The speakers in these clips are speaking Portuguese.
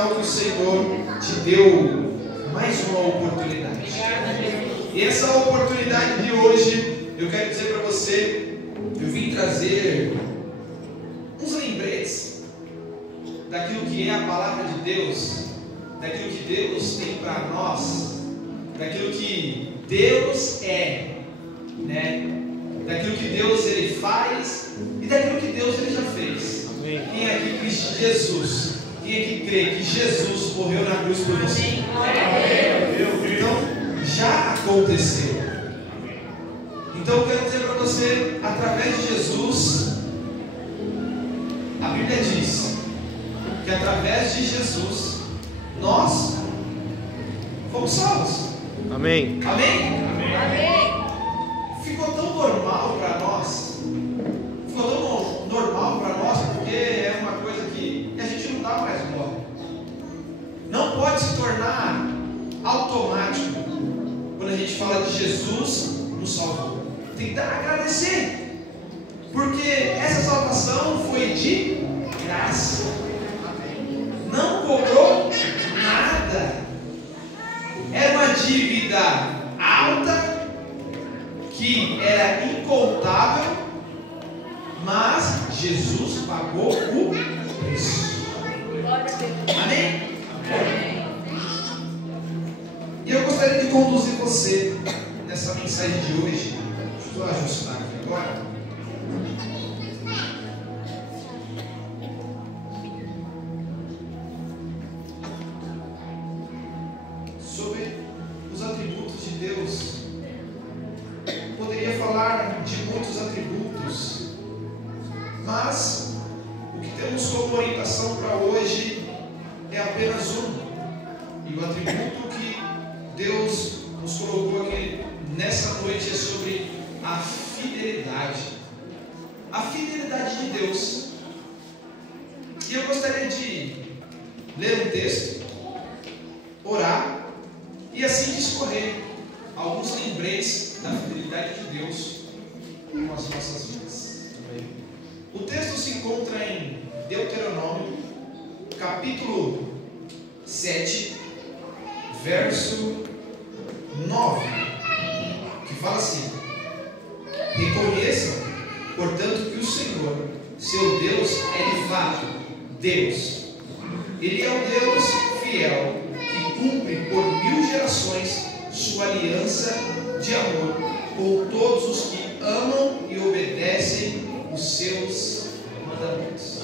sinal que o Senhor te deu mais uma oportunidade. E essa oportunidade de hoje, eu quero dizer para você, eu vim trazer uns lembretes daquilo que é a palavra de Deus, daquilo que Deus tem para nós, daquilo que Deus é, né? Daquilo que Deus ele faz e daquilo que Deus ele já fez. Amém. Quem aqui crê em Jesus? Quem aqui crê que Jesus morreu na cruz por você? Amém. Então já aconteceu. Então eu quero dizer para você, através de Jesus, a Bíblia diz que através de Jesus nós fomos salvos. Amém. Amém? Amém. Ficou tão normal para nós, porque é uma coisa que a gente não dá mais bola. Não pode se tornar automático quando a gente fala de Jesus nos salvou. Tem que agradecer, porque essa salvação foi de graça, não cobrou nada. Era uma dívida alta, que era incontável, mas Jesus pagou o preço. Amém? Amém. E eu gostaria de conduzir você nessa mensagem de hoje. Deixa eu ajustar aqui agora. Sobre os atributos de Deus. Poderia falar de muitos atributos, mas o que temos como orientação para hoje é apenas um. E o atributo que Deus nos colocou aqui nessa noite é sobre a fidelidade. A fidelidade de Deus. E eu gostaria de ler um texto, orar e assim discorrer alguns lembretes da fidelidade de Deus com as nossas vidas. O texto se encontra em Deuteronômio, capítulo 7, verso 9, que fala assim: reconheçam, portanto, que o Senhor, seu Deus, é de fato Deus. Ele é o Deus fiel, que cumpre por 1000 gerações sua aliança de amor com todos os que amam e obedecem os seus mandamentos.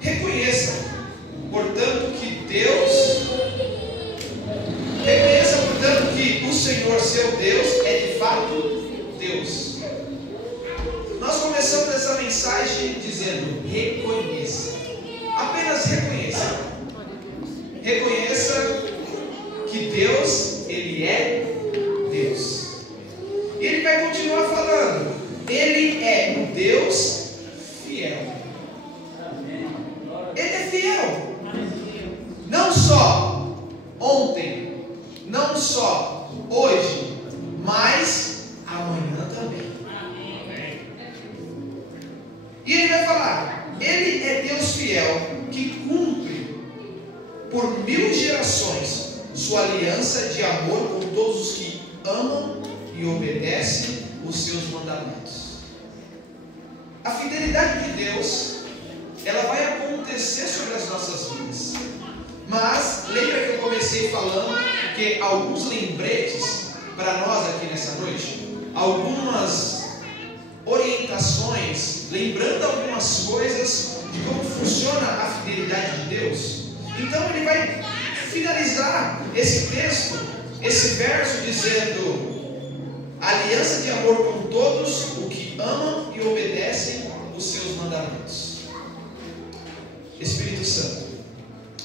Reconheça, portanto, que o Senhor, seu Deus, é de fato Deus. Nós começamos essa mensagem dizendo: reconheça. Apenas reconheça. Reconheça que Deus, Ele é Deus. E Ele vai continuar falando. Ele é o Deus fiel. Ele é fiel. Não só ontem, não só hoje, mas amanhã também. E Ele vai falar: Ele é Deus fiel, que cumpre por 1000 gerações sua aliança de amor com todos os que amam e obedecem os seus mandamentos. A fidelidade de Deus, ela vai acontecer sobre as nossas vidas. Mas lembra que eu comecei falando que alguns lembretes para nós aqui nessa noite, algumas orientações, lembrando algumas coisas de como funciona a fidelidade de Deus. Então ele vai finalizar esse texto, esse verso dizendo: aliança de amor com todos os que amam e obedecem os seus mandamentos. Espírito Santo,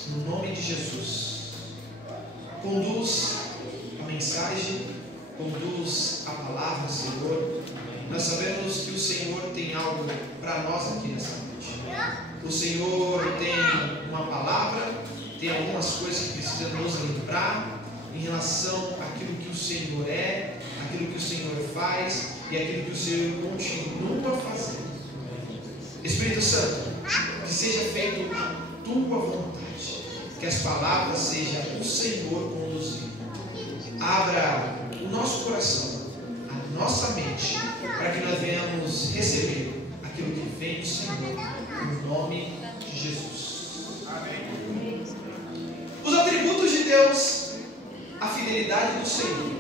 no nome de Jesus, conduz a mensagem, conduz a palavra, Senhor. Nós sabemos que o Senhor tem algo para nós aqui nessa noite. O Senhor tem uma palavra, tem algumas coisas que precisam nos lembrar em relação àquilo que o Senhor é, aquilo que o Senhor faz e aquilo que o Senhor continua fazendo. Espírito Santo, que seja feito a tua vontade. Que as palavras sejam o Senhor conduzindo. Abra o nosso coração, a nossa mente, para que nós venhamos receber aquilo que vem do Senhor, no nome de Jesus. Amém. Os atributos de Deus, a fidelidade do Senhor.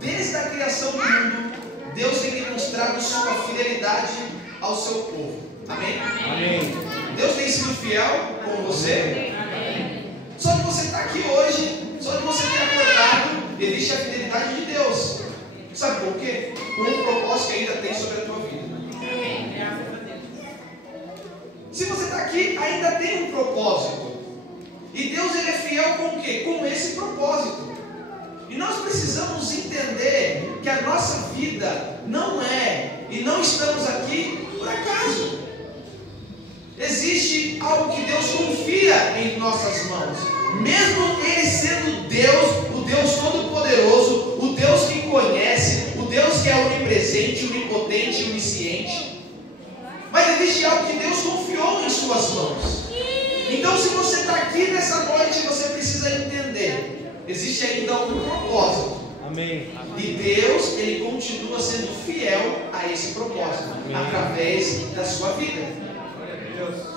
Desde a criação do mundo, Deus tem demonstrado sua fidelidade ao seu povo. Amém? Amém. Deus tem sido fiel com você. Amém. Só de você estar aqui hoje, só de você ter acordado, existe a fidelidade de Deus. Sabe por quê? Com um propósito que ainda tem sobre a tua vida. Amém. Graças a Deus. Se você está aqui, ainda tem um propósito. E Deus, ele é fiel com o quê? Com esse propósito. E nós precisamos entender que a nossa vida não é, e não estamos aqui por acaso. Existe algo que Deus confia em nossas mãos. Mesmo Ele sendo Deus, o Deus Todo-Poderoso, o Deus que conhece, o Deus que é onipresente, onipotente, onisciente. Mas existe algo que Deus confiou em suas mãos. Então, se você está aqui nessa noite, você precisa entender. Existe ainda um propósito. Amém. E Deus, Ele continua sendo fiel a esse propósito. Amém. Através da sua vida.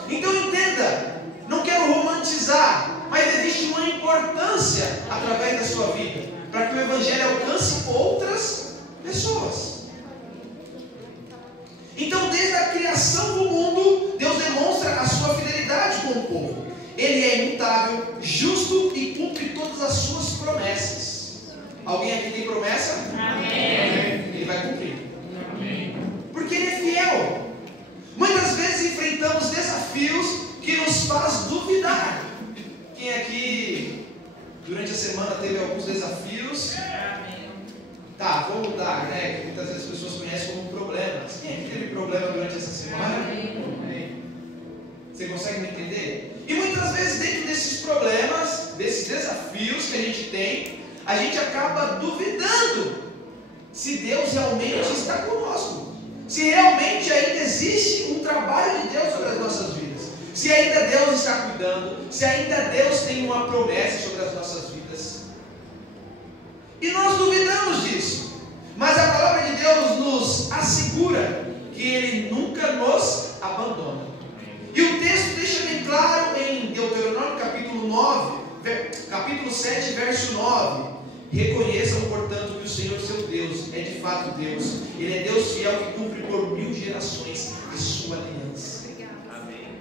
Então entenda, não quero romantizar, mas existe uma importância através da sua vida, para que o Evangelho alcance outras pessoas. Então, desde a criação do mundo, Deus demonstra a sua fidelidade com o povo. Ele é imutável, justo e cumpre todas as suas promessas. Alguém aqui tem promessa? Amém. Ele vai cumprir. Amém. Porque Ele é fiel. Muitas vezes enfrentamos desafios que nos faz duvidar. Quem aqui durante a semana teve alguns desafios? Tá, vou mudar, né? Que muitas vezes as pessoas conhecem como problemas. Quem aqui teve problema durante essa semana? Amém. Você consegue me entender? E muitas vezes dentro desses problemas, desses desafios que a gente tem, a gente acaba duvidando se Deus realmente está conosco. Se realmente ainda existe um trabalho de Deus sobre as nossas vidas. Se ainda Deus está cuidando. Se ainda Deus tem uma promessa sobre as nossas vidas. E nós duvidamos disso. Mas a palavra de Deus nos assegura que Ele nunca nos abandona. E o texto deixa bem claro em Deuteronômio capítulo 7, verso 9. Reconheçam, portanto, que o Senhor seu Deus é de fato Deus. Ele é Deus fiel que cumpre por 1000 gerações a sua aliança. Amém.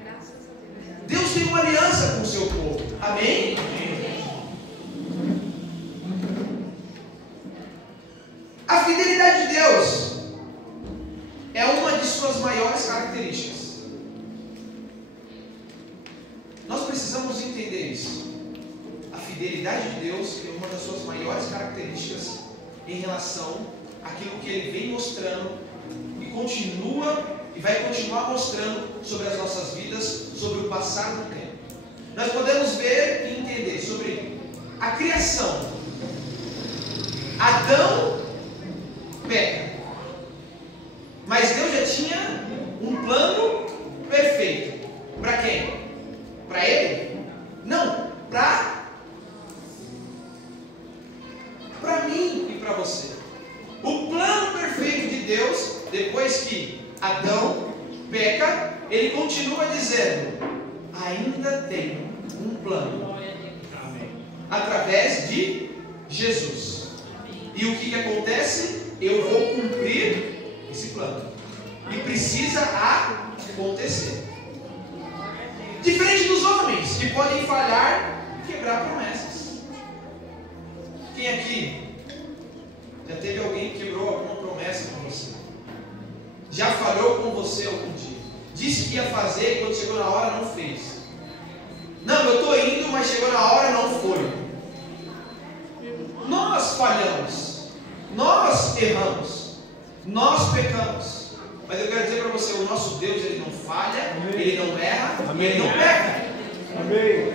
Deus tem uma aliança com o seu povo. Amém? Amém. A fidelidade de Deus é uma de suas maiores características. Nós precisamos entender isso. A fidelidade de Deus é uma das suas maiores características em relação àquilo que Ele vem mostrando e continua e vai continuar mostrando sobre as nossas vidas, sobre o passar do tempo. Nós podemos ver e entender sobre a criação. Adão peca, mas Deus já tinha um plano perfeito. Para quem? Para ele? Não, para mim e para você. O plano perfeito de Deus, depois que Adão peca, ele continua dizendo: ainda tenho um plano através de Jesus. E o que acontece? Eu vou cumprir esse plano. E precisa acontecer. Diferente dos homens que podem falhar e quebrar promessas. Quem aqui já teve alguém que quebrou alguma promessa com você? Já falhou com você algum dia? Disse que ia fazer e quando chegou na hora não fez. Não, eu estou indo, mas chegou na hora não foi. Nós falhamos. Nós erramos. Nós pecamos. Mas eu quero dizer para você, o nosso Deus, Ele não falha, Amém. Ele não erra, Amém. Ele não peca. Amém.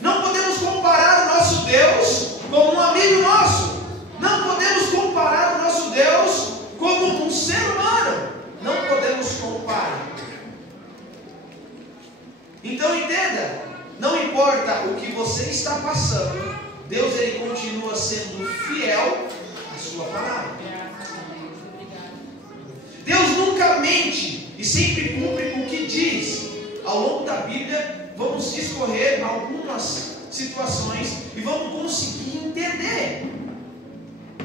Não podemos comparar o nosso Deus como um amigo nosso. Não podemos comparar o nosso Deus como um ser humano. Não podemos comparar. Então entenda, não importa o que você está passando, Deus ele continua sendo fiel à sua palavra. Deus nunca mente e sempre cumpre o que diz. Ao longo da Bíblia, vamos discorrer algumas situações e vamos conseguir entender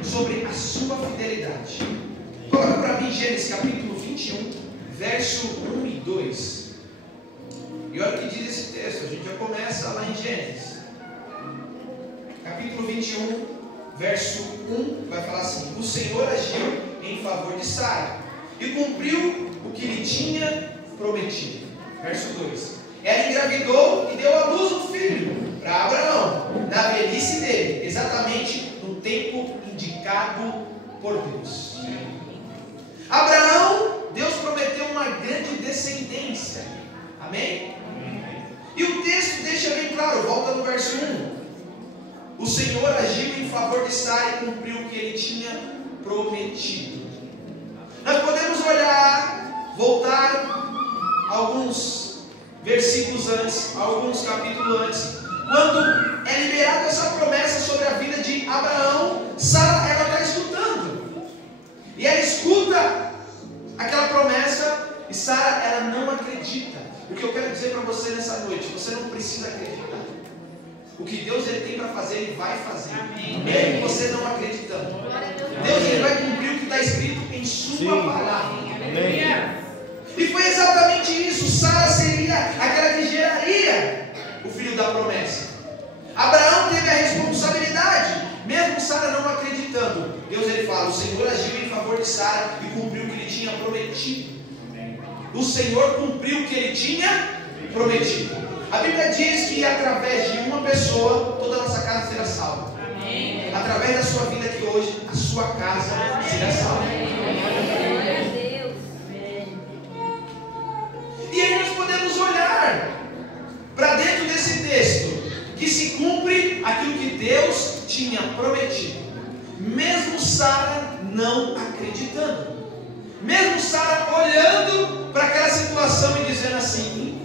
sobre a sua fidelidade. Coloca para mim Gênesis capítulo 21, verso 1 e 2. E olha o que diz esse texto, a gente já começa lá em Gênesis. Capítulo 21, verso 1, vai falar assim: o Senhor agiu em favor de Sara e cumpriu o que lhe tinha prometido. Verso 2: ela engravidou e deu à luz um filho para Abraão, na velhice dele, exatamente no tempo indicado por Deus. Abraão, Deus prometeu uma grande descendência. Amém? E o texto deixa bem claro, volta no verso 1. O Senhor agiu em favor de Sara e cumpriu o que ele tinha prometido. Nós podemos olhar, voltar alguns versículos antes, alguns capítulos antes, quando é liberada essa promessa sobre a vida de Abraão. Sara, ela está escutando, e ela escuta aquela promessa, e Sara, ela não acredita. O que eu quero dizer para você nessa noite, você não precisa acreditar. O que Deus ele tem para fazer, Ele vai fazer. Mesmo você não acreditando. Deus ele vai cumprir o que está escrito em sua palavra. E foi exatamente isso. Sara seria aquela que geraria o filho da promessa. Abraão teve a responsabilidade, mesmo Sara não acreditando. Deus ele fala: o Senhor agiu em favor de Sara e cumpriu o que ele tinha prometido. O Senhor cumpriu o que ele tinha prometido. A Bíblia diz que através de uma pessoa toda a nossa casa será salva. Amém. Através da sua vida aqui hoje, a sua casa será salva. Glória a Deus. E aí nós podemos olhar para dentro desse texto, que se cumpre aquilo que Deus tinha prometido, mesmo Sara não acreditando, mesmo Sara olhando para aquela situação e dizendo assim: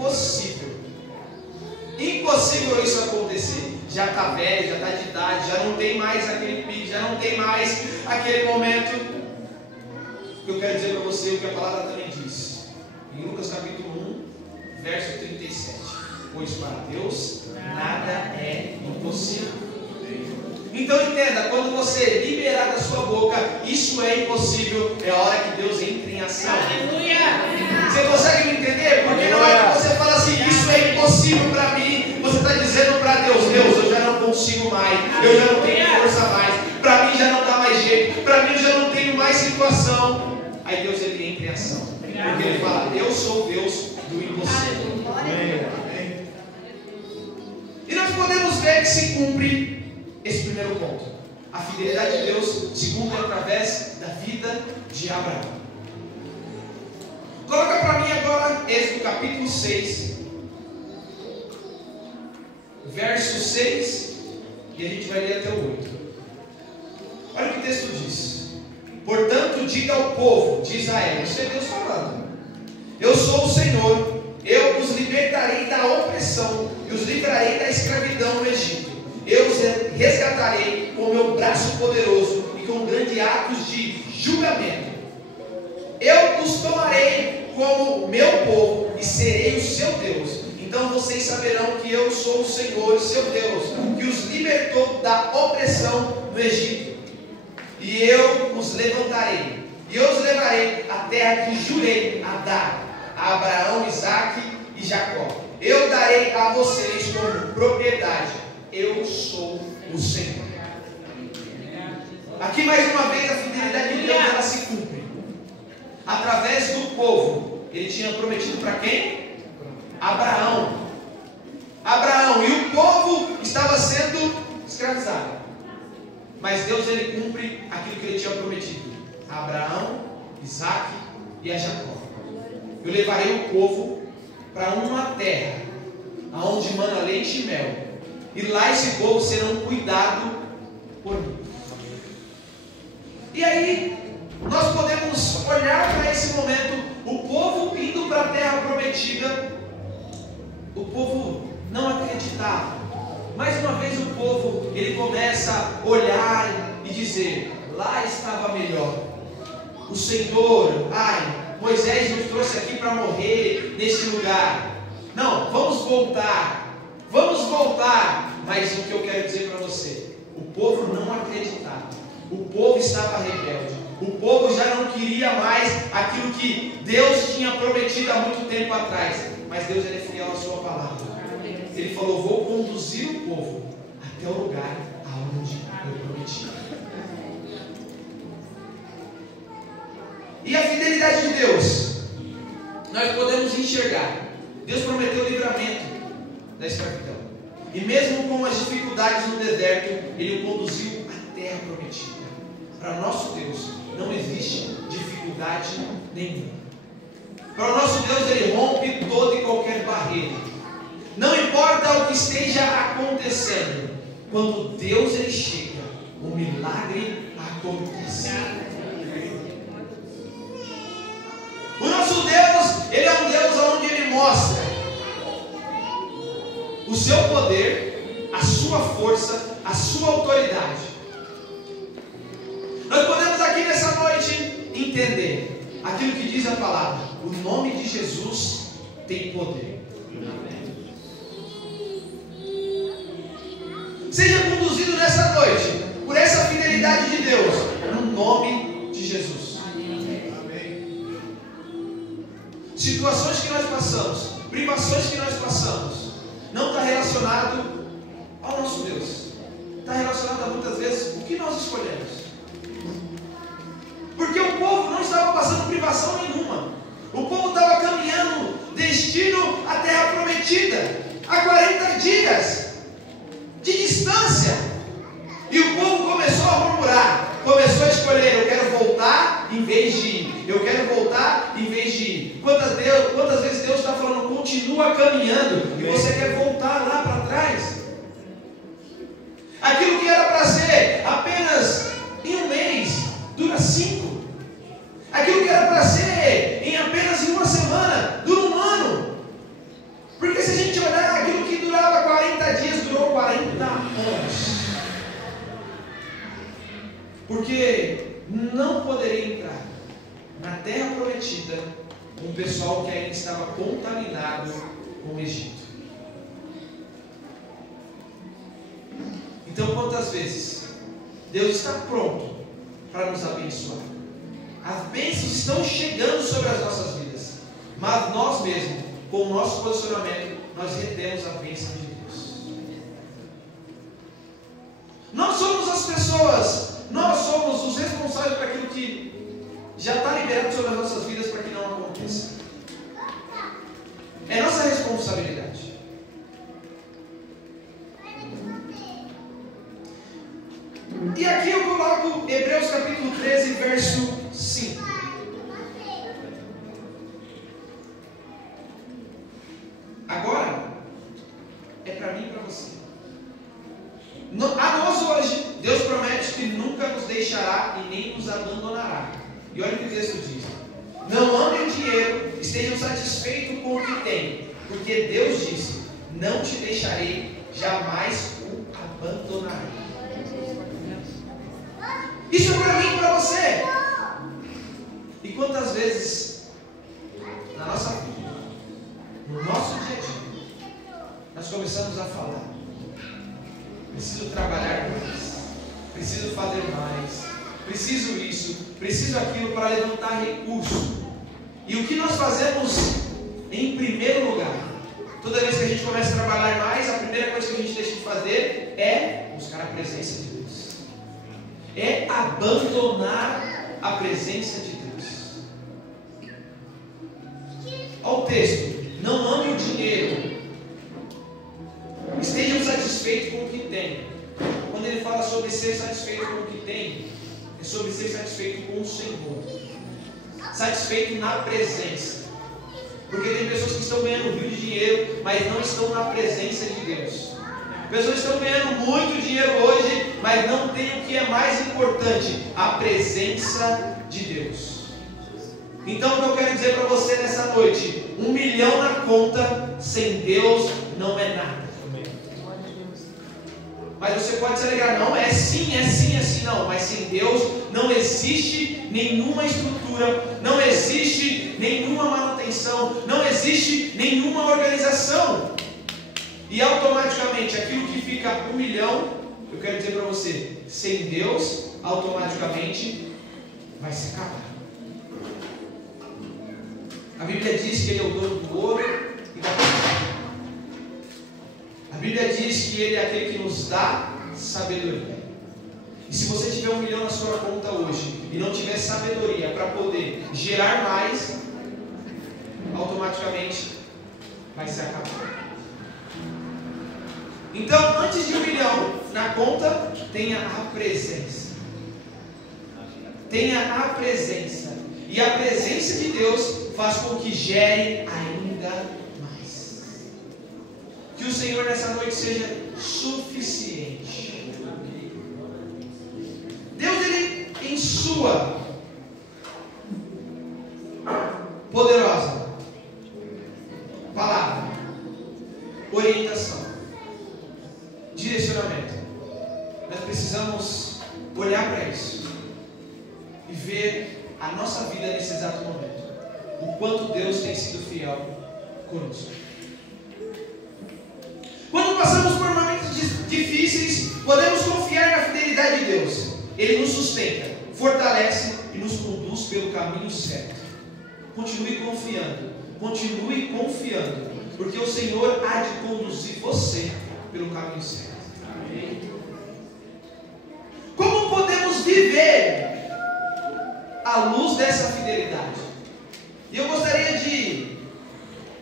impossível isso acontecer. Já está velho, já está de idade, já não tem mais aquele pique, já não tem mais aquele momento. Eu quero dizer para você o que a palavra também diz em Lucas capítulo 1, verso 37: pois para Deus nada é impossível. Então entenda, quando você liberar da sua boca isso é impossível, é a hora que Deus entra em ação. Aleluia! Você consegue me entender? Porque não é que você fala assim: isso é impossível para mim. Você está dizendo para Deus: Deus, eu já não consigo mais, eu já não tenho força mais, para mim já não dá mais jeito, para mim eu já não tenho mais situação. Aí Deus ele entra em ação, porque ele fala: eu sou Deus do impossível. Amém. E nós podemos ver que se cumpre esse primeiro ponto. A fidelidade de Deus se cumpre através da vida de Abraão. Coloca para mim agora Êxodo capítulo 6, verso 6, e a gente vai ler até o 8. Olha o que o texto diz: portanto diga ao povo de Israel, isso é Deus falando: eu sou o Senhor, eu os libertarei da opressão e os livrarei da escravidão no Egito. Eu os resgatarei com o meu braço poderoso e com grandes atos de julgamento. Eu os tomarei como meu povo e serei o seu Deus. Então vocês saberão que eu sou o Senhor, seu Deus, que os libertou da opressão no Egito. E eu os levantarei, e eu os levarei à terra que jurei a dar a Abraão, Isaque e Jacó. Eu darei a vocês como propriedade. Eu sou o Senhor. Aqui mais uma vez a fidelidade de Deus ela se cumpre. Através do povo. Ele tinha prometido para quem? Abraão. Abraão. E o povo estava sendo escravizado. Mas Deus ele cumpre aquilo que ele tinha prometido a Abraão, Isaque e a Jacó. Eu levarei o povo para uma terra onde mana leite e mel. E lá esse povo serão cuidado por mim. E aí nós podemos olhar para esse momento, o povo indo para a terra prometida, o povo não acreditava. Mais uma vez o povo, ele começa a olhar e dizer: lá estava melhor. O Senhor, Moisés nos trouxe aqui para morrer nesse lugar. Não, vamos voltar. Mas o que eu quero dizer para você, o povo não acreditava. O povo estava rebelde. O povo já não queria mais aquilo que Deus tinha prometido há muito tempo atrás. Mas Deus, ele é fiel à sua palavra. Ele falou: vou conduzir o povo até o lugar aonde eu prometi. E a fidelidade de Deus, nós podemos enxergar. Deus prometeu o livramento da escravidão. E mesmo com as dificuldades no deserto, Ele o conduziu à terra prometida. Para o nosso Deus não existe dificuldade nenhuma. Para o nosso Deus, Ele rompe toda e qualquer barreira. Não importa o que esteja acontecendo, quando Deus ele chega, o milagre acontece. O nosso Deus, ele é um Deus onde ele mostra o seu poder, a sua força, a sua autoridade. Nós podemos aqui nessa noite entender aquilo que diz a palavra: o nome de Jesus tem poder. Seja conduzido nessa noite por essa fidelidade de Deus, no nome de Jesus. Amém. Situações que nós passamos, privações que nós passamos, não está relacionado ao nosso Deus. Está relacionado a muitas vezes o que nós escolhemos. Porque o povo não estava passando privação nenhuma. O povo estava caminhando destino à terra prometida há 40 dias de distância. E o povo começou a murmurar, começou a escolher: eu quero voltar em vez de ir, eu quero voltar em vez de ir. Quantas vezes Deus está falando: continua caminhando, e você quer voltar lá para trás? Aquilo que era para ser apenas em um mês, dura 5. Aquilo que era para ser em apenas em uma semana, dura um ano. Porque se a gente olhar, aquilo que durava 40 dias, durou 40 anos. Porque não poderia entrar na terra prometida um pessoal que ainda estava contaminado com o Egito. Então, quantas vezes Deus está pronto para nos abençoar? As bênçãos estão chegando sobre as nossas vidas, mas nós mesmos, com o nosso posicionamento, nós retemos a bênção de Deus. Nós somos as pessoas, nós somos os responsáveis por aquilo que já está liberado sobre as nossas vidas para que não aconteça. É nossa responsabilidade. E aqui eu coloco Hebreus capítulo 13, verso 5. Agora, é para mim e para você. A nós hoje, Deus promete que nunca nos deixará e nem nos abandonará. E olha o que o texto diz: não amem o dinheiro, estejam satisfeitos com o que têm, porque Deus disse: não te deixarei, jamais o abandonarei. Isso é para mim e para você. E quantas vezes na nossa vida, no nosso dia a dia, nós começamos a falar: preciso trabalhar mais, preciso fazer mais, preciso isso, preciso aquilo para levantar recurso. E o que nós fazemos em primeiro lugar? Toda vez que a gente começa a trabalhar mais, a primeira coisa que a gente deixa de fazer é buscar a presença de Deus. É abandonar a presença de Deus. Olha o texto: não ame o dinheiro, estejam satisfeitos com o que tem. Quando ele fala sobre ser satisfeito com o que tem, é sobre ser satisfeito com o Senhor, satisfeito na presença. Porque tem pessoas que estão ganhando rio de dinheiro, mas não estão na presença de Deus. Pessoas estão ganhando muito dinheiro hoje, mas não tem o que é mais importante: a presença de Deus. Então o que eu quero dizer para você nessa noite: 1 milhão na conta sem Deus não é nada. Mas você pode se alegrar, não, é sim, não, mas sem Deus não existe nenhuma estrutura, não existe nenhuma manutenção, não existe nenhuma organização. E automaticamente aquilo que fica 1 milhão, eu quero dizer para você, sem Deus, automaticamente vai se acabar. A Bíblia diz que Ele é o dono do ouro e da prata. A Bíblia diz que Ele é aquele que nos dá sabedoria. E se você tiver 1 milhão na sua conta hoje e não tiver sabedoria para poder gerar mais, automaticamente vai se acabar. Então, antes de 1 milhão na conta, tenha a presença. Tenha a presença. E a presença de Deus faz com que gere ainda mais. Que o Senhor nessa noite seja suficiente. Deus, Ele, em sua poderosa palavra, orientação, direcionamento, nós precisamos olhar para isso e ver a nossa vida nesse exato momento, o quanto Deus tem sido fiel conosco. Quando passamos por momentos difíceis, podemos confiar na fidelidade de Deus. Ele nos sustenta, fortalece e nos conduz pelo caminho certo. Continue confiando, porque o Senhor há de conduzir você pelo caminho certo. Amém. Como podemos viver à luz dessa fidelidade? E eu gostaria de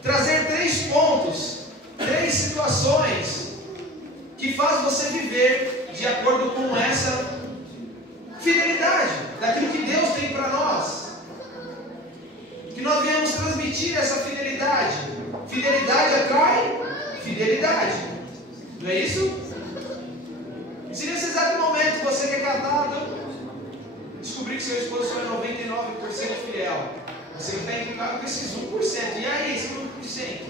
trazer 3 pontos, 3 situações que fazem você viver de acordo com essa fidelidade, daquilo que Deus tem para nós. Que nós viemos transmitir essa fidelidade. Fidelidade atrai fidelidade. Não é isso? Se nesse exato momento você que é casado descobrir que seu esposo só é 99% fiel, você está implicado com esses 1%. E aí, esse 1%?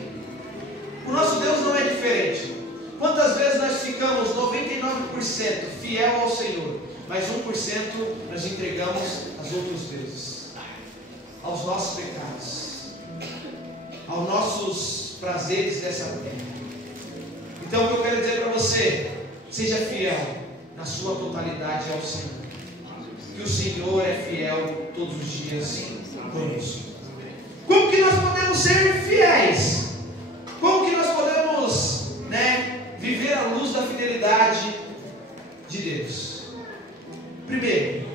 O nosso Deus não é diferente. Quantas vezes nós ficamos 99% fiel ao Senhor, mas 1% nós entregamos aos outros deuses, aos nossos pecados, aos nossos prazeres dessa terra. Então o que eu quero dizer para você, seja fiel na sua totalidade ao Senhor, que o Senhor é fiel todos os dias conosco. Como que nós podemos ser fiéis? Como que nós podemos, viver à luz da fidelidade de Deus? Primeiro,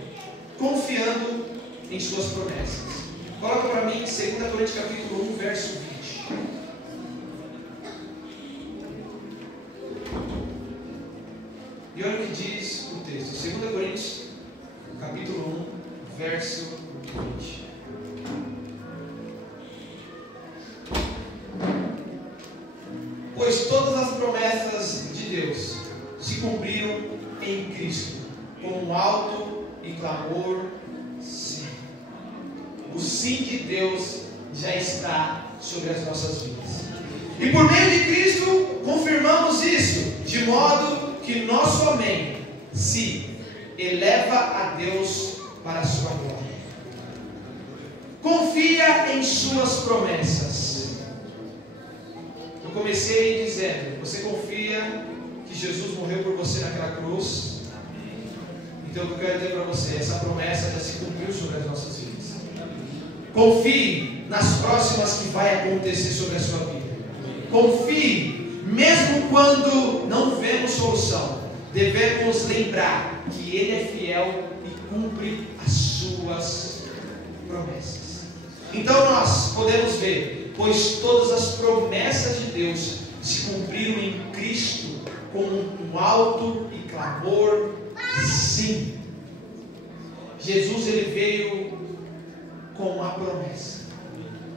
confiando em suas promessas. Coloca para mim 2 Coríntios capítulo 1, verso 20. E olha o que diz o texto. 2 Coríntios capítulo 1, verso 20. Pois todas as promessas de Deus se cumpriram em Cristo, com um alto e clamor, sim. O sim de Deus já está sobre as nossas vidas. E por meio de Cristo confirmamos isso, de modo que nosso amém se eleva a Deus para a sua glória. Confia em suas promessas. Eu comecei dizendo, você confia que Jesus morreu por você naquela cruz? Então eu quero dizer para você, essa promessa já se cumpriu sobre as nossas vidas. Confie nas próximas que vai acontecer sobre a sua vida. Confie, mesmo quando não vemos solução, devemos lembrar que Ele é fiel e cumpre as suas promessas. Então nós podemos ver, pois todas as promessas de Deus se cumpriram em Cristo com um alto e clamor, sim. Jesus, Ele veio com a promessa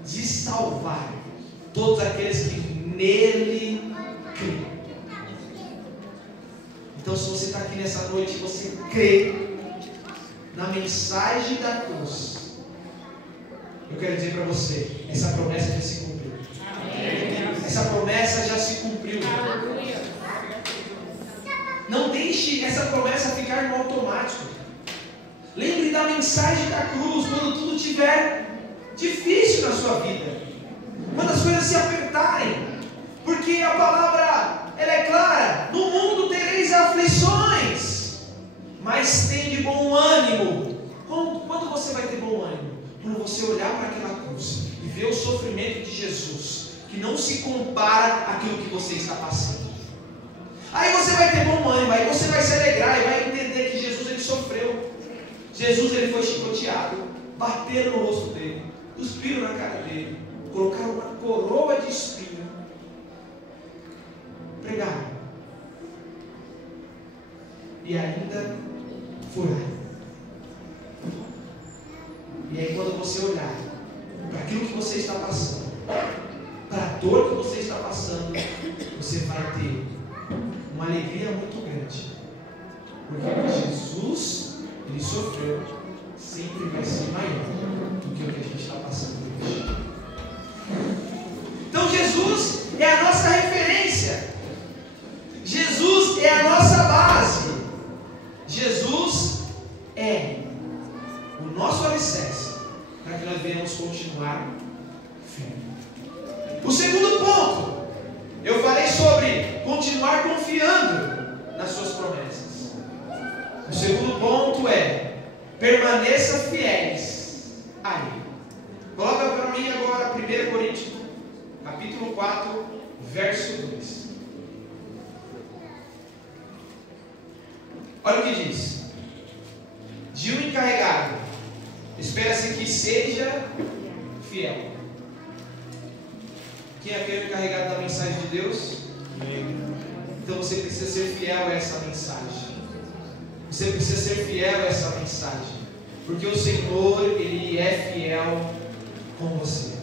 de salvar todos aqueles que nele creem. Então, se você está aqui nessa noite e você crê na mensagem da cruz, eu quero dizer para você, essa promessa já se cumpriu. essa promessa já se cumpriu. Não deixe essa promessa ficar no automático. Lembre da mensagem da cruz quando tudo estiver difícil na sua vida, quando as coisas se apertarem, porque a palavra ela é clara: no mundo tereis aflições, mas tem de bom ânimo. Quando você vai ter bom ânimo? Quando você olhar para aquela cruz e ver o sofrimento de Jesus, que não se compara àquilo que você está passando. Aí você vai ter bom ânimo, aí você vai se alegrar e vai entender que Jesus ele sofreu. Jesus ele foi chicoteado, bateram no rosto dele, cuspiram na cara dele, colocaram uma coroa de espinho, pregaram e ainda furaram. E aí quando você olhar para aquilo que você está passando, para a dor que você está passando, você vai ter uma alegria muito grande, porque Jesus ele sofreu, sempre vai ser maior do que o que a gente está passando hoje. Então Jesus é a nossa referência, Jesus é a nossa base, Jesus é o nosso alicerce para que nós venhamos continuar firme. O segundo ponto, eu falei sobre continuar confiando nas suas promessas. O segundo ponto é: permaneça fiéis a Ele. Coloca para mim agora 1 Coríntios, capítulo 4, verso 2. Olha o que diz: de um encarregado, espera-se que seja fiel. Quem é aquele encarregado da mensagem de Deus? Então você precisa ser fiel a essa mensagem. Você precisa ser fiel a essa mensagem, porque o Senhor ele é fiel com você.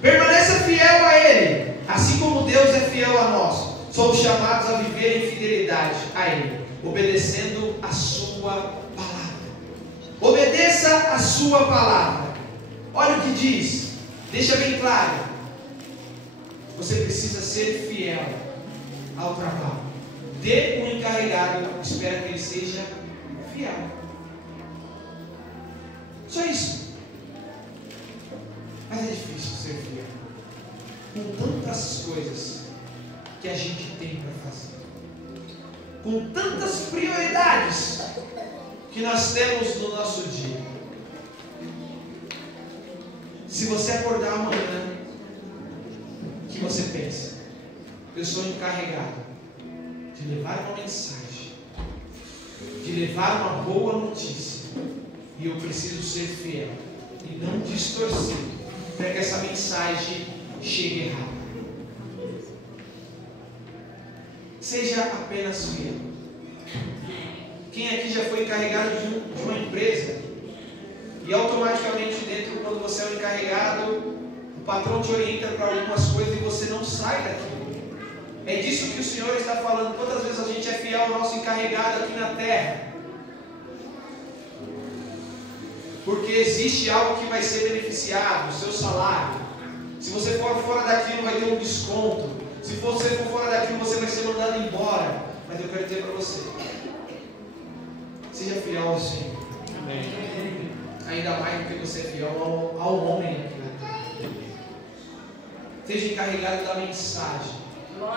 Permaneça fiel a Ele, assim como Deus é fiel a nós. Somos chamados a viver em fidelidade a Ele, obedecendo a sua palavra. Obedeça a sua palavra. Olha o que diz, deixa bem claro. Você precisa ser fiel ao trabalho. Dê um encarregado, espera que ele seja fiel. Só isso. Mas é difícil ser fiel com tantas coisas que a gente tem para fazer, com tantas prioridades que nós temos no nosso dia. Se você acordar amanhã, que você pensa: eu sou encarregado de levar uma mensagem, de levar uma boa notícia, e eu preciso ser fiel e não distorcer para que essa mensagem chegue errada. Seja apenas fiel. Quem aqui já foi encarregado de uma empresa e automaticamente dentro, quando você é um encarregado, o patrão te orienta para algumas coisas e você não sai daquilo? É disso que o Senhor está falando. Quantas vezes a gente é fiel ao nosso encarregado aqui na terra? Porque existe algo que vai ser beneficiado, o seu salário. Se você for fora daquilo, vai ter um desconto. Se você for fora daquilo, você vai ser mandado embora. Mas eu quero dizer para você: seja fiel ao Senhor. Amém. Ainda mais do que você é fiel ao homem aqui na terra. Seja encarregado da mensagem.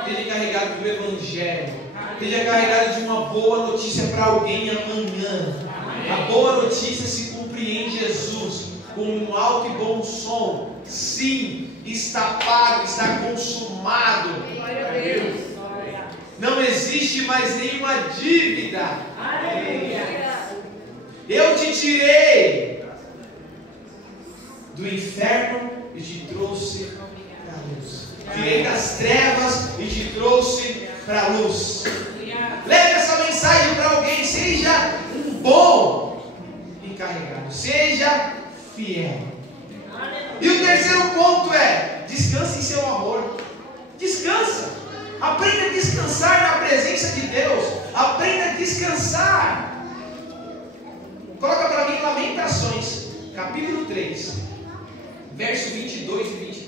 Seja encarregado do Evangelho. Seja encarregado de uma boa notícia para alguém amanhã. A boa notícia se cumpre em Jesus, com um alto e bom som. Sim, está pago, está consumado. Não existe mais nenhuma dívida. Eu te tirei do inferno e te trouxe para a luz. Tirei das trevas e te trouxe para a luz. Leve essa mensagem para alguém. Seja um bom encarregado. Seja fiel. E o terceiro ponto é: descanse em seu amor. Descansa. Aprenda a descansar na presença de Deus. Aprenda a descansar. Coloca para mim Lamentações, capítulo 3, verso 22 e 23.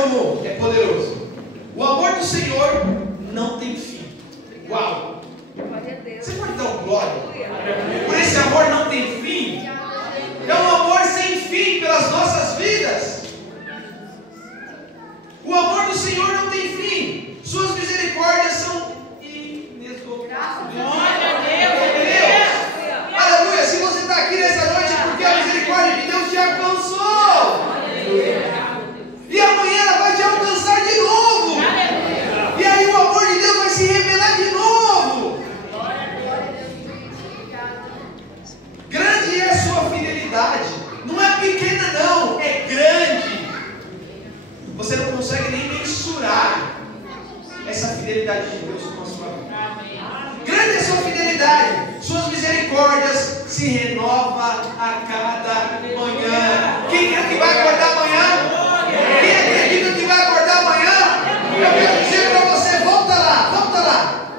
como é poderoso. O amor do Senhor não tem fim. Uau! Você pode dar um glória? Por esse amor não tem fim. É um amor sem fim pelas nossas vidas. O amor do Senhor não tem fim. Suas misericórdias são inesgotáveis. Glória a Deus. Aleluia. Se você está aqui nessa noite é porque a misericórdia de Deus te alcançou. E amanhã ela vai te alcançar de novo. E aí o amor de Deus vai se revelar de novo. Grande é a sua fidelidade. Não é pequena não, é grande. Você não consegue nem mensurar essa fidelidade de Deus com a sua vida. Grande é a sua fidelidade. Suas misericórdias se renovam a cada manhã. Quem é que vai acordar amanhã? Quem acredita que vai acordar amanhã? Eu quero dizer para você, volta lá, volta lá.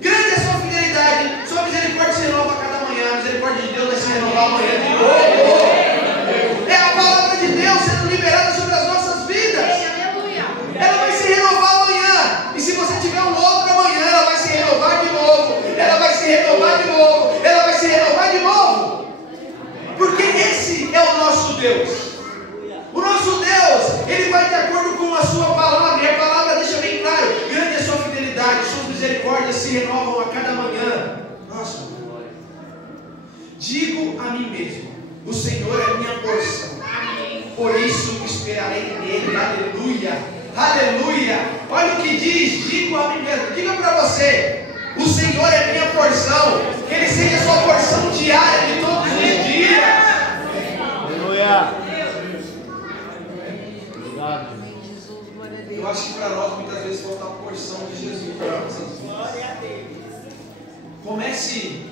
Grande é a sua fidelidade. Sua misericórdia se renova a cada manhã. A misericórdia de Deus vai se renovar amanhã de novo. É a palavra de Deus sendo liberada sobre as nossas vidas. Ela vai se renovar amanhã. E se você tiver um outro amanhã, ela vai se renovar de novo. Ela vai se renovar de novo. Ela vai se renovar de novo. Porque esse é o nosso Deus. O nosso Deus, Ele vai de acordo com a sua palavra. E a palavra deixa bem claro. Grande é a sua fidelidade. Suas misericórdias se renovam a cada manhã. Nossa. Digo a mim mesmo: o Senhor é minha porção. Por isso esperarei nele. Aleluia. Aleluia. Olha o que diz. Digo a mim mesmo. Diga para você: o Senhor é minha porção. Que Ele seja a sua porção diária de todos os dias. Aleluia. Eu acho que para nós muitas vezes falta a porção de Jesus para nossas vidas. Comece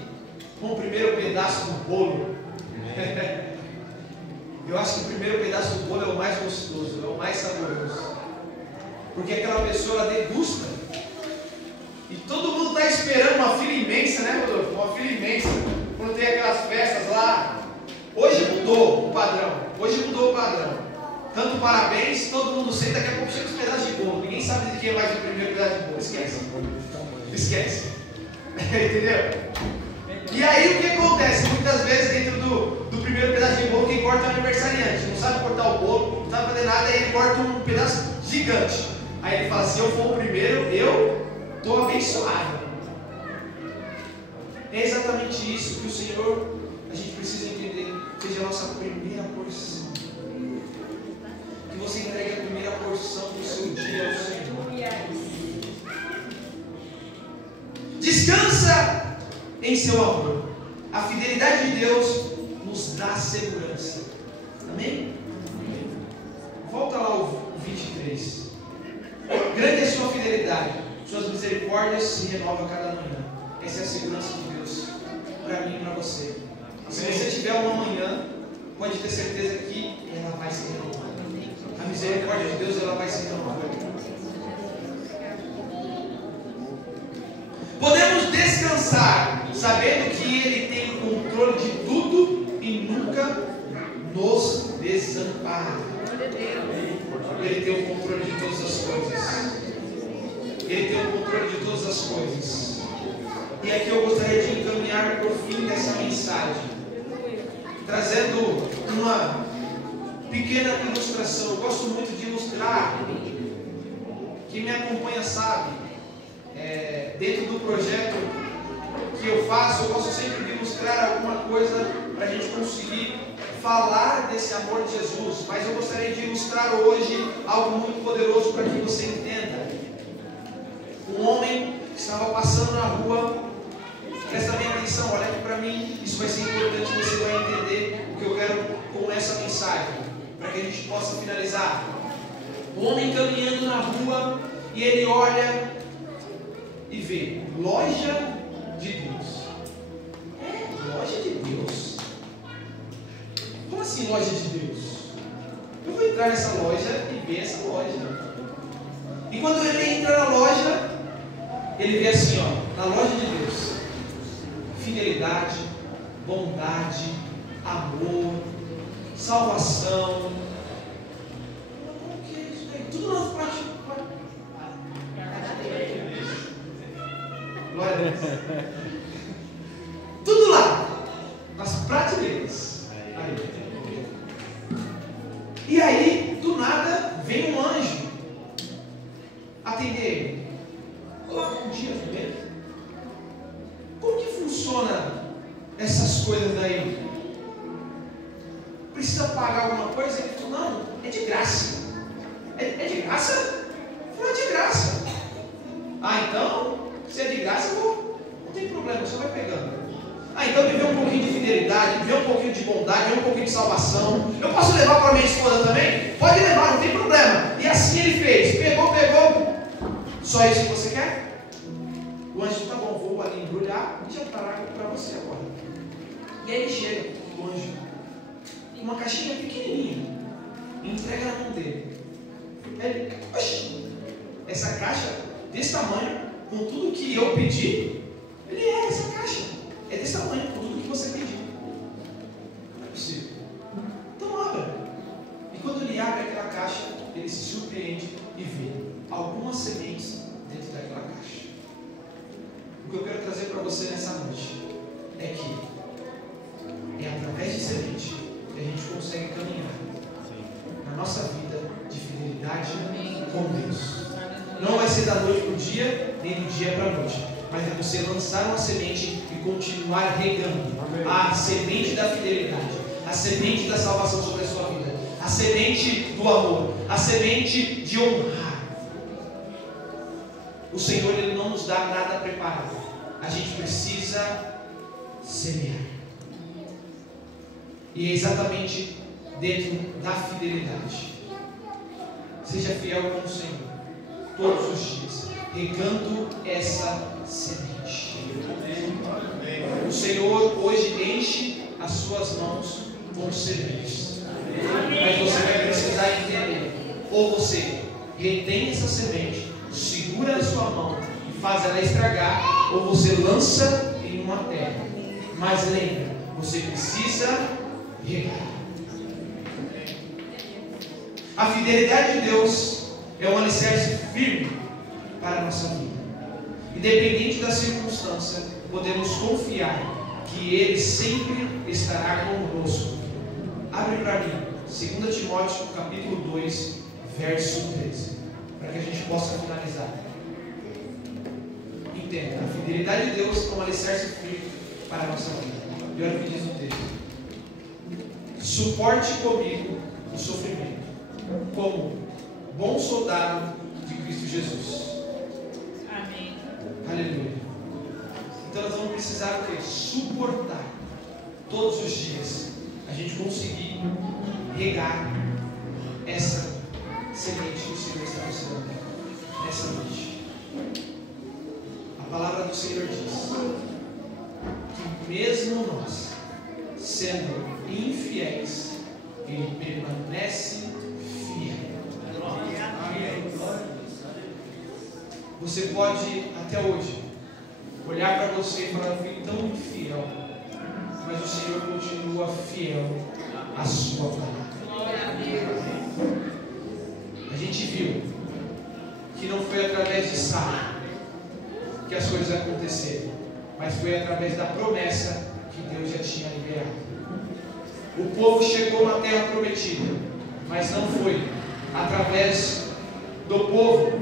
com o primeiro pedaço do bolo. Eu acho que o primeiro pedaço do bolo é o mais gostoso, é o mais saboroso. Porque aquela pessoa ela degusta. E todo mundo está esperando uma fila imensa, né, Rodolfo? Uma fila imensa. Quando tem aquelas festas lá. Hoje mudou o padrão. Hoje mudou o padrão. Tanto parabéns, todo mundo senta, daqui a pouco chega os pedaços de bolo. Ninguém sabe de quem é mais o primeiro pedaço de bolo. Esquece. Esquece. Entendeu? E aí o que acontece? Muitas vezes dentro do primeiro pedaço de bolo, quem corta é o aniversariante. Não sabe cortar o bolo, não sabe fazer nada, aí ele corta um pedaço gigante. Aí ele fala: se eu for o primeiro, eu estou abençoado. É exatamente isso que o Senhor, a gente precisa entender. Seja a nossa primeira porção. Que você entregue a primeira porção do seu dia ao Senhor. Descansa em seu amor. A fidelidade de Deus nos dá segurança. Amém? Volta lá o 23. Grande é a sua fidelidade. Suas misericórdias se renovam a cada manhã. Essa é a segurança de Deus para mim e para você. Se você tiver uma manhã, pode ter certeza que ela vai se renovar. A misericórdia de Deus ela vai se renovar. Podemos descansar sabendo que Ele tem o controle de tudo e nunca nos desampara. Ele tem o controle de todas as coisas. Ele tem o controle de todas as coisas. E aqui eu gostaria de encaminhar para o fim dessa mensagem, trazendo uma pequena ilustração. Eu gosto muito de ilustrar. Quem me acompanha sabe, dentro do projeto que eu faço, eu gosto sempre de ilustrar alguma coisa para a gente conseguir falar desse amor de Jesus. Mas eu gostaria de ilustrar hoje algo muito poderoso para que você entenda. Um homem estava passando na rua. Presta bem atenção, olha aqui para mim. Isso vai ser importante, você vai entender o que eu quero com essa mensagem, para que a gente possa finalizar. Um homem caminhando na rua e ele olha e vê loja de Deus. Loja de Deus? Como assim loja de Deus? Eu vou entrar nessa loja e ver essa loja. E quando ele entra na loja, ele vê assim, ó, na loja de Deus: fidelidade, bondade, amor, salvação. Como que é isso aí? Tudo Tudo lá, nas prateleiras. E aí, do nada, vem um anjo atender ele. Olá, bom dia, tudo bem? Como que funciona essas coisas daí? Precisa pagar alguma coisa? Ele falou, não, é de graça. É de graça? Não é de graça. Ah, então, se é de graça, não tem problema, você vai pegando. Ah, então me vê um pouquinho de fidelidade, me vê um pouquinho de bondade, me vê um pouquinho de salvação. Eu posso levar para minha esposa também? Pode levar, não tem problema. E assim ele fez, pegou. Só isso que você quer? O anjo, tá bom, vou ali embrulhar e já parar para você agora. E aí ele chega, o anjo, uma caixinha pequenininha, entrega na mão dele. Ele, oxi, essa caixa desse tamanho, com tudo que eu pedi, ele essa caixa é desse tamanho, com tudo que você pediu. Não é possível. Então abra. E quando ele abre aquela caixa, ele se surpreende e vê algumas sementes dentro daquela caixa. O que eu quero trazer para você nessa noite é que é através de semente que a gente consegue caminhar na nossa vida de fidelidade com Deus. Não vai ser da noite para o dia, nem do dia para a noite, mas é você lançar uma semente e continuar regando a semente da fidelidade, a semente da salvação sobre a sua vida, a semente do amor, a semente de honrar. O Senhor, Ele não nos dá nada preparado, a gente precisa semear. E é exatamente dentro da fidelidade. Seja fiel com o Senhor todos os dias, regando essa semente. O Senhor hoje enche as suas mãos com sementes. Mas você vai precisar entender: ou você retém essa semente, segura a sua mão e faz ela estragar, ou você lança em uma terra. Mas lembra, você precisa regar. A fidelidade de Deus é um alicerce firme para a nossa vida. Independente da circunstância, podemos confiar que Ele sempre estará conosco. Abre para mim, 2 Timóteo capítulo 2, verso 13, para que a gente possa finalizar. Entenda, a fidelidade de Deus é um alicerce firme para a nossa vida. E olha o que diz o texto: suporte comigo o sofrimento, como bom soldado de Cristo Jesus. Amém. Aleluia. Então nós vamos precisar o quê? Suportar todos os dias a gente conseguir regar essa semente que o Senhor está nos dando nessa noite. A palavra do Senhor diz que mesmo nós, sendo infiéis, Ele permanece fiel. Você pode até hoje olhar para você e falar: eu fui tão infiel, mas o Senhor continua fiel à sua palavra. A gente viu que não foi através de Sara que as coisas aconteceram, mas foi através da promessa que Deus já tinha liberado. O povo chegou na terra prometida, mas não foi através do povo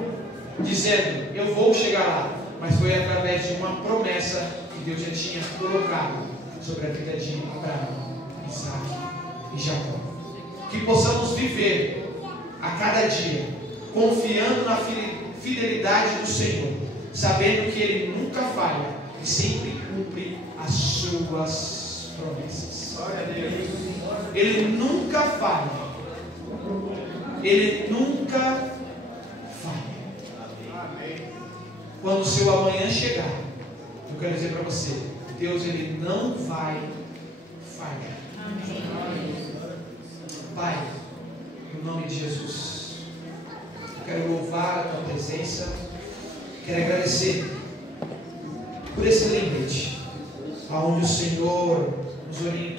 dizendo: eu vou chegar lá, mas foi através de uma promessa que Deus já tinha colocado sobre a vida de Abraão, Isaac e Jacó. Que possamos viver a cada dia confiando na fidelidade do Senhor, sabendo que Ele nunca falha e sempre cumpre as suas promessas. Ele nunca falha. Ele nunca falha. Quando o seu amanhã chegar, eu quero dizer para você: Deus, Ele não vai falhar. Pai, em nome de Jesus, eu quero louvar a Tua presença, quero agradecer por esse lembrete, aonde o Senhor nos orientou.